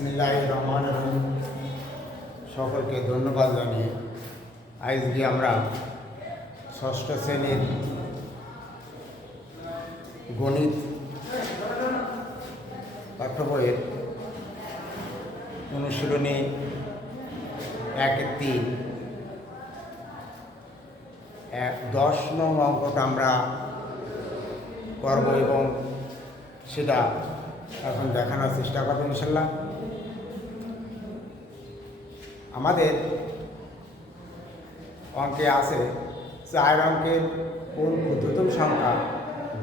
বিসমিল্লাহির রহমানির রহিম। সকলকে ধন্যবাদ জানিয়ে আজকে আমরা ষষ্ঠ শ্রেণীর গণিত পাঠ্য বইয়ের অনুশীলনী 1-3 10 নং অঙ্কটা আমরা করব এবং সেটা এখন দেখানোর চেষ্টা করবো ইনশাল্লাহ। আমাদের অঙ্কে আছে 4 অঙ্কের কোন ক্ষুদ্রতম সংখ্যা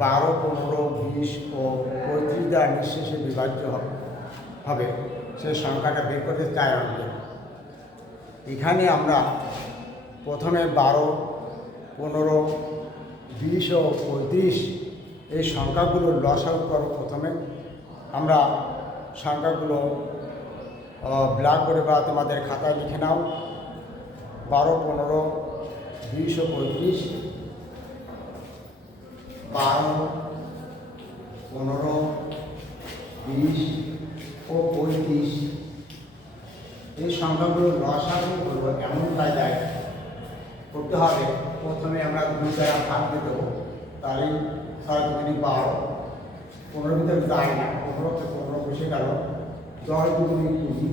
12, 15, 20 ও 35 দ্বারা নিঃশেষে বিভাজ্য হবে সেই সংখ্যাটা বের করতে 4 অঙ্কের। এখানে আমরা প্রথমে 12, 15, 20 ও 35 এই সংখ্যাগুলোর লসাগু করব। প্রথমে আমরা সংখ্যাগুলো ব্ল্যাক করে বা তোমাদের খাতায় লিখে নাও। 12, 15, 20 ও 35, 12, 15, 20 ও 35 এই সংখ্যাগুলো লসাগু করব। এমন কায়দায় করতে হবে, প্রথমে আমরা 2 দ্বারা ভাগ দিয়ে দেবো, তাহলে 6 × 2 = 12, 15 ভিতরে যায় না, 15 থেকে 15 বসে গেল, 10 × 2 = 20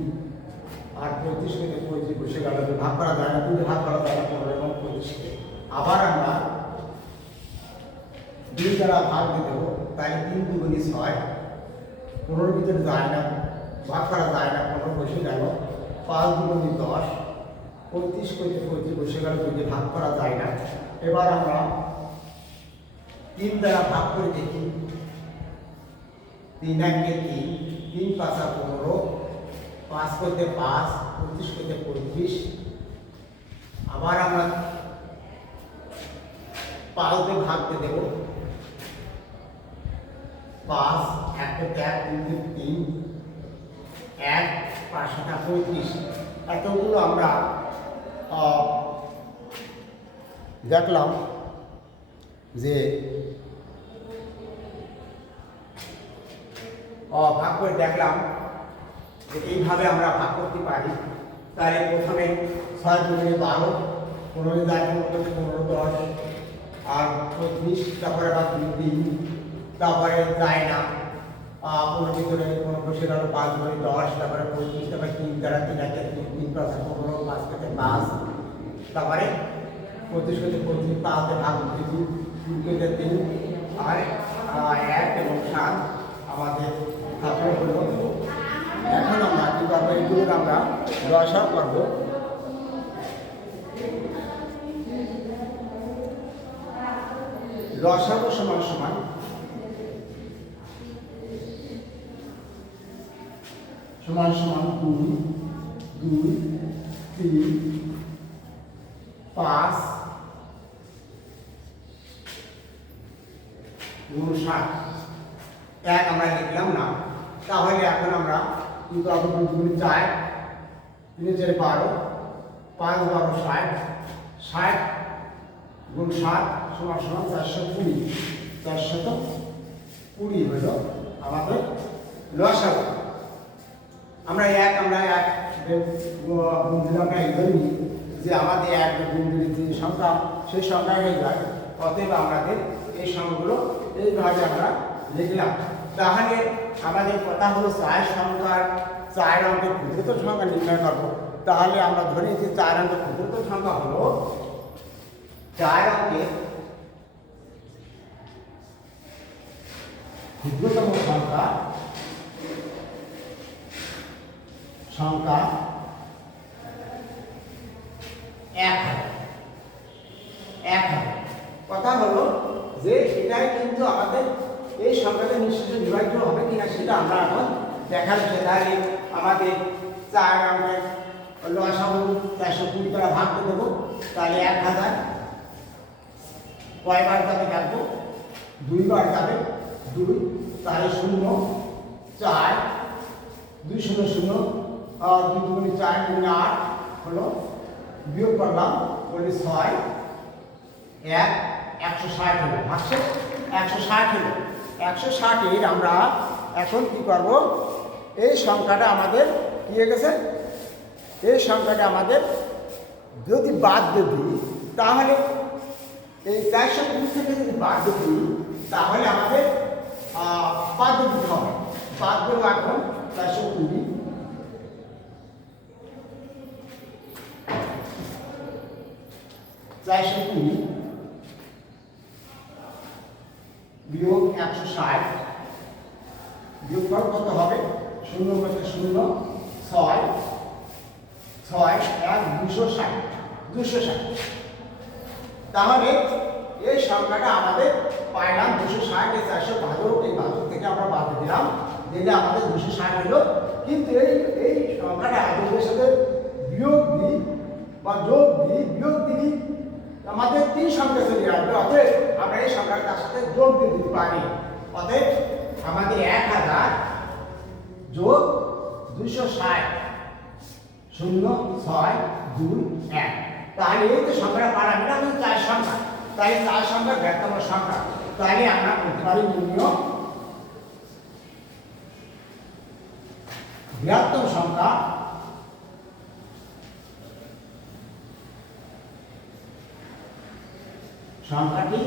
আর 35 থেকে 35 বসে গেল। ভাগ করা যায় না, 2 ভাগ করা যায় না 15 এবং 25-কে। আবার আমরা 2 দ্বারা ভাগ দিয়ে দেবো, তাই 3 × 2 = 6, 15 ভিতরে যায় না, ভাগ করা যায় না, 15 বসে গেল, 5 × 2 = 10, 35 থেকে 35 বসে গেল, 2 ভাগ করা যায় না। এবার আমরা 3 দ্বারা ভাগ করে দেখি, 3 × 3, 3 × 5 = 15, 5 × 5, 25 × 35। আবার আমরা 5 দিয়ে ভাগ দিয়ে দেব, 5, 1 × 1, 2 × 3, 1, 5 × 35। এতগুলো আমরা দেখলাম যে ভাগ করে দেখলাম যে এইভাবে আমরা ভাগ করতে পারি। তাই প্রথমে 6 × 2 = 12, 15 যায় 15, 10 আর 25, তারপরে আবার 2, 3, তারপরে যায় না, 15 ভিতরে 15 বসে গেল, 5 × 10, তারপরে 25, তারপরে 3 দ্বারা 3 × 3 = 15, 5 থেকে 5, তারপরে 25 থেকে 25, 5 দিয়ে ভাগ দিয়েছি, 2 থেকে 3 আর 1 এবং 7 আমাদের থাকলে হলো। এখন আমরা কী করবো, এগুলোর আমরা লসাগু করবো। লসাগু সমান সমান 2, 2, 3, 5 এবং 7। 1 আমরা লিখলাম না, তাহলে এখন আমরা কি করবো, 2 × 4, 3 × 4 = 12, 5 × 12 = 60, 60 × 7 = 420, 420 হলো আমাদের লসাগু। আমরা 1 গুণ দিলাম না, এই যে আমাদের 1 গুণ দিলে যে সংখ্যা সেই সংখ্যা হয়ে যায়। অতএব আমাদের এই সংখ্যাগুলো এইভাবে আমরা লিখলাম। তাহলে আমাদের কথা হলো 4 সংখ্যার 4 অঙ্কের ক্ষুদ্রতম সংখ্যা নির্ণয় করবো। তাহলে আমরা ধরে নিচ্ছি 4 অঙ্কের ক্ষুদ্রতম সংখ্যা হলো 4 অঙ্কের ক্ষুদ্রতম সংখ্যা 1 কথা হলো যে এটাই কিন্তু আমাদের এই সংখ্যাটা নিশ্চিত বিভাজ্য হবে কিনা সেটা আমরা এখন দেখার বিষয়। তাহলে আমাদের 4 অঙ্কের লসাগু 420 দ্বারা ভাগ করে দেবো, তাহলে 1000 কয়বার যাবে দেখবো, 2 বার যাবে, 2, তাহলে 0, 4, 2 0 0, 2 × 4 = 8 হলো, বিয়োগ করলাম, বলি 6, 1, 160 হলো, ভাগশেষ 160 হলো। 160-এর আমরা এখন কি করব, এই সংখ্যাটা আমাদের কি হয়ে গেছে, এই সংখ্যাটা আমাদের যদি বাদ দিয়ে দিই তাহলে এই 420 থেকে যদি বাদ দিয়ে দিই তাহলে আমাদের বাদ দিয়ে দিতে হবে। বাদ দেবো এখন 420 বিয়োগ 160 বিয়োগফল কত হবে, 0 × 0 6 6 1 260 তাহলে এই সংখ্যাটা আমাদের পাইলাম 260 এই 412 এই ভাজক থেকে আমরা বাদ দিলাম, দিলে আমাদের 260 হলো। কিন্তু এই সংখ্যাটা আমাদের সাথে বিয়োগ দিই বা যোগ দিই বিয়োগ দিই আমাদের 3 সংখ্যা চলে আসবে, অতএব আমরা এই সংখ্যাটার সাথে যোগ দিয়ে দিতে পারি। অতএব আমাদের 1000 যোগ 260 0 6 2 1 তাহলে এই যে সংখ্যাটা পারাম এটা আমাদের 4 সংখ্যা, তাই 4 সংখ্যার বৃহত্তম সংখ্যা, তাহলে আমরা বলতে পারি নির্ণয় বৃহত্তম সংখ্যা সংখ্যাটি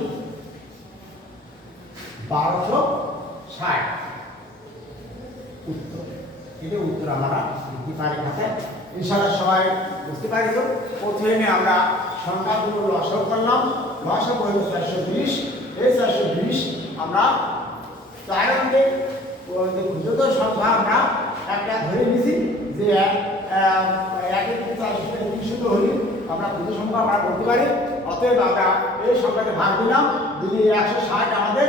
1260 উত্তর। এটা উত্তর আমরা লিখতে পারি খাতায়। ইনশাআল্লাহ সবাই বুঝতে পারি। তো প্রথমে আমরা সংখ্যাগুলো লসাগু করলাম, লসাগু হলো 420, এই 420 আমরা 4 অঙ্কের ক্ষুদ্রতম সংখ্যা আমরা একটা ধরে নিয়েছি যে 1 হলে আমরা ক্ষুদ্র সংখ্যা আমরা করতে পারি। অতএব আমরা এই সংখ্যাতে ভাগ দিলাম, দিলে 160 আমাদের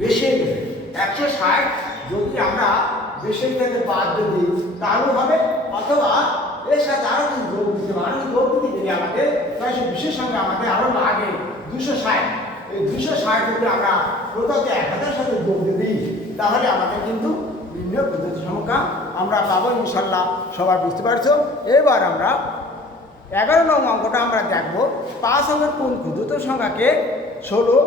বেশি গেছে। 160 যদি আমরা বেশি থেকে বাদ দিয়ে দিই তাহলে হবে, অথবা এর সাথে আরো কিছু যোগ দিতে পারি। যোগ দিতে গেলে আমাদের বিশেষ সঙ্গে আমাদের আরো লাগে 260। এই 260 যদি আমরা প্রদত্ত 1000 সাথে যোগ দিয়ে দিই তাহলে আমাদের কিন্তু নির্ণয় পদ্ধতি সংখ্যা আমরা পাবো। ইনশাল্লাহ সবাই বুঝতে পারছো। এবার আমরা 11 নং অঙ্কটা আমরা দেখবো। 5 অঙ্কের কোন ক্ষুদ্রতম সংখ্যাকে 16,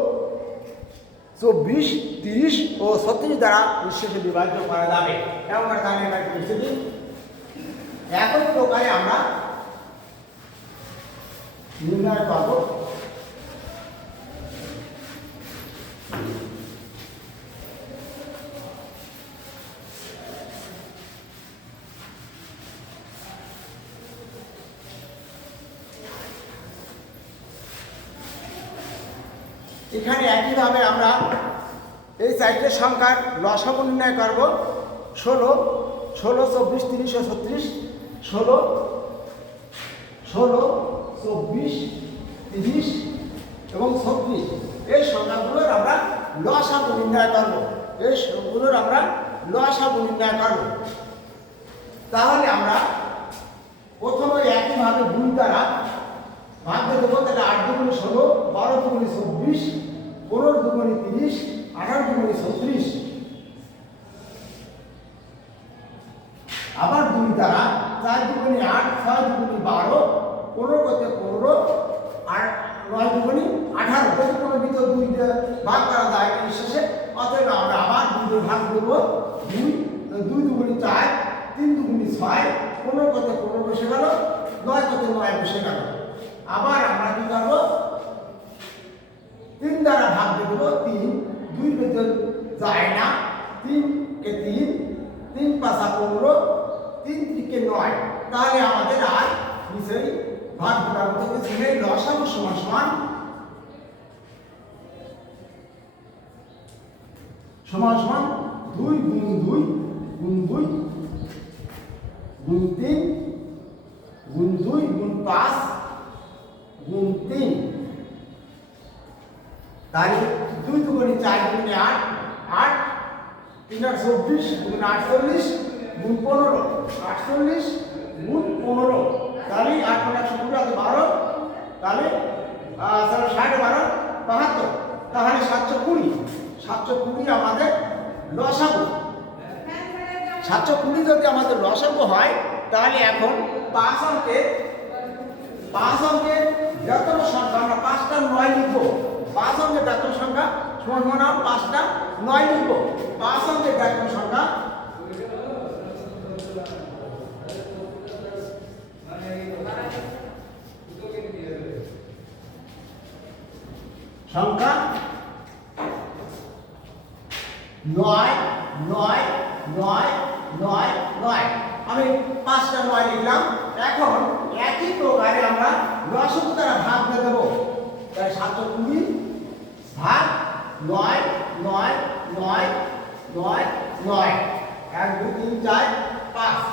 24, 30 ও 36 দ্বারা নিঃশেষে বিভাজিত করা যাবে। এমন তাহলে আমরা বুঝতে দিই। একই প্রকারে আমরা নির্ণয় করব। এখানে একইভাবে আমরা এই 4টে সংখ্যার লসাগু নির্ণয় করব। 16, 24, 30 ও 36, 16, 24, 30 এবং 36 এই সংখ্যাগুলোর আমরা লসাগু নির্ণয় করব। এই সংখ্যাগুলোর আমরা লসাগু নির্ণয় করব। তাহলে আমরা প্রথমে একইভাবে 2 দ্বারা ভাগ দিয়ে দেবো। তাহলে 8 দুগুণে 16, 12 দুগুণে 24, 15 দুগুণে 30, 18 দুগুণে 36। আবার 2 দ্বারা 4 দুগুণে 8, 6 দুগুণে 12, 15 করতে 15 আর 9 দুগুণে 18। যদি কোনো ভিতর 2 দিয়ে ভাগ করা যায় শেষে, অতএব আমরা আবার 2 দিয়ে ভাগ দেবো। 2 দুগুণে 4, 3 দুগুণে 6, 15 করতে 15 বসে গেল, 9 করতে 9 বসে গেল। আবার আমরা কি করবো, 3 দ্বারা ভাগ দিয়ে দেবো। 3 2 ভেতর যায় না, 3 কে 3, 3 পাঁচা 15, 3 3 9। তাহলে আমাদের আর নিচেই ভাগ করার মতো কিছু নেই। লসাগু সমান সমান 2 গুণ 2 গুণ 2 গুণ 3 গুণ 2 গুণ 5 গুণ 3। তাহলে 2 দুগুণে 4 দুগুণে 8, 8 3 আর 24 গুণ 48 গুণ 15, 48 গুণ 15। তাহলে 8 × 120 আছে 12। তাহলে 60 12 72। তাহলে 720 আমাদের লসাগু। 720 যদি আমাদের লসাগু হয় তাহলে এখন 5 অঙ্কের বৃহত্তম সংখ্যা আমরা 5টা 9 লিখবো। 5 অঙ্কের বৃহত্তম সংখ্যা সমান 5টা 9 লিখবো। 5 অঙ্কের বৃহত্তম সংখ্যা নয় নয় নয় নয় নয়। আমি 5টা 9 লিখলাম। এখন একই প্রকারে আমরা লসাগু দ্বারা ভাগ দিয়ে দেবো। তাহলে 720 ভাগ 9 9 9 9 9 1 2 3 4 5।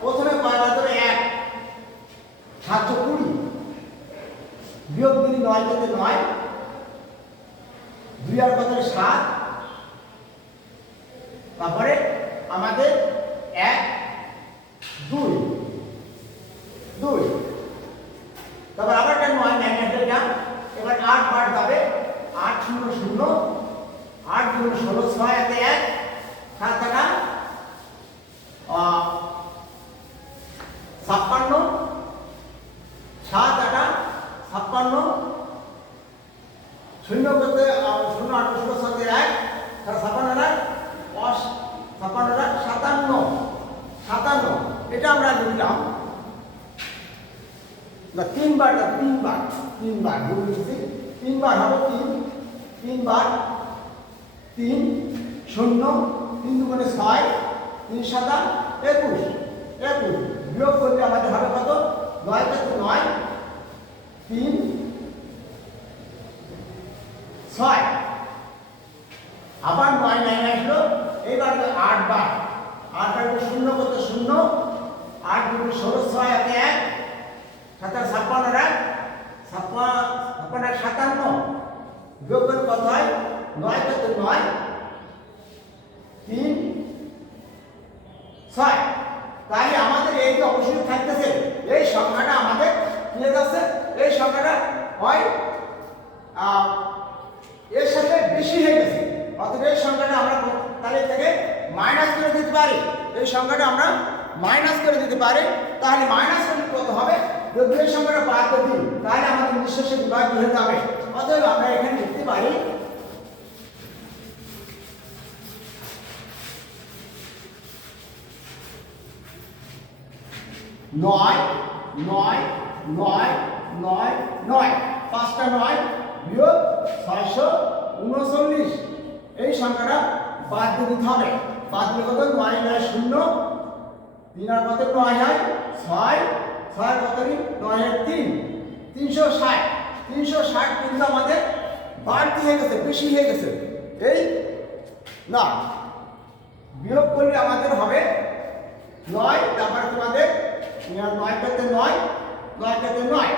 প্রথমে কয়বার দেবে 1 720 বিয়োগ দিলে 9 থেকে 9 2 আর কত 7। তারপরে আমাদের 1 2 2। তারপর আবার একটা 9 9 এটা এবার 8 বার যাবে 8 0 0 8 2 16 6 এতে 1 7 টাকা 56 7 টাকা 56 শূন্য করতে 0 8 16 7 1 তাহলে 57 এটা আমরা লিখলাম না 3 বার 3 বার বলছি 3 বার হবে 3 বার 3 0 3 দুগুণে 6 3 7 21 বিয়োগ করলে আমাদের হবে কত 9 থেকে 9 3 6 আবার 9 9 আসলো। এইবার 8 বার 8 বার 0 করতে 0 8 2 16 6 এতে 1 57 57 বিয়োগ করলে কত হয় 9 থেকে 9 3 6। তাহলে আমাদের এই যে অবশ্যই থাকতেছে এই সংখ্যাটা আমাদের কি হয়ে যাচ্ছে এই সংখ্যাটা হয় এর সাথে বেশি হয়ে গেছে। অতএব এই সংখ্যাটা আমরা তাহলে থেকে মাইনাস করে দিতে পারি। এই সংখ্যাটা আমরা মাইনাস করে দিতে পারি। তাহলে মাইনাস করলে কত হবে যদি এই সংখ্যাটা বাদ দিই তাহলে আমাদের নিঃশেষে বিভাগ হয়ে যাবে। অতএব আমরা এখানে লিখতে পারি 9 9 9 9 9 5টা 9 বিয়োগ 639। এই সংখ্যাটা বাদ দিতে হবে। বাদ দিলে কত 9 9 0 3 আর কত 9 হয় 6 6 কত 9 এর 3 360 360 কিন্তু আমাদের বাড়তি হয়ে গেছে বেশি হয়ে গেছে। এই না বিয়োগ করলে আমাদের হবে 9 তারপর তোমাদের 9 করতে 9 9 করতে 9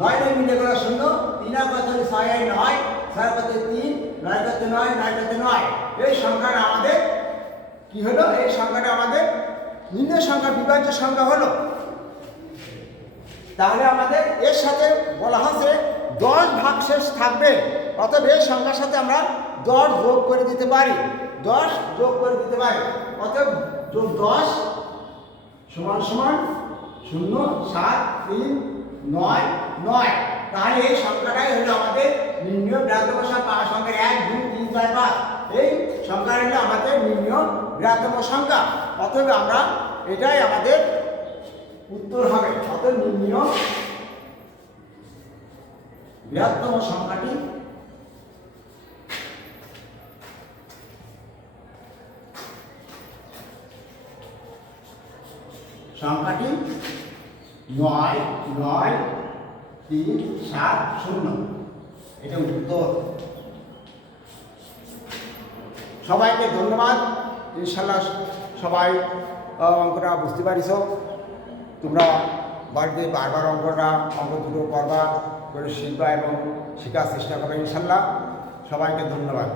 9 9 মিলে গেল 0 3 আর কত 6 আর 9 6 কত 3 9 করতে 9 9 করতে 9। এই সংখ্যাটা আমাদের কি হলো এই সংখ্যাটা আমাদের নিম্ন সংখ্যা বিভাজ্য সংখ্যা হলো। তাহলে আমাদের এর সাথে বলা হচ্ছে 10 ভাগশেষ থাকবে। অতএব এই সংখ্যার সাথে আমরা 10 যোগ করে দিতে পারি 10 যোগ করে দিতে পারি। অতএব যোগ 10 সমান সমান 0 7 3 9 9। তাহলে এই সংখ্যাটাই হলো আমাদের নির্ণয় বৃহত্তম সংখ্যা 1 2 3 4 5। এই সংখ্যা হলো আমাদের নির্ণয় বৃহত্তম সংখ্যা। অতএব আমরা এটাই আমাদের উত্তর হবে। অতএব নির্ণয় বৃহত্তম সংখ্যাটি সংখ্যাটি 9 9 3 7 0। এটা উত্তর। সবাইকে ধন্যবাদ। ইনশাআল্লাহ সবাই অঙ্কটা বুঝতে পারিস। তোমরা বাড়িতে বারবার অঙ্ক দুটো করবা করে শিখবা এবং শেখার চেষ্টা করবে ইনশাআল্লাহ। সবাইকে ধন্যবাদ।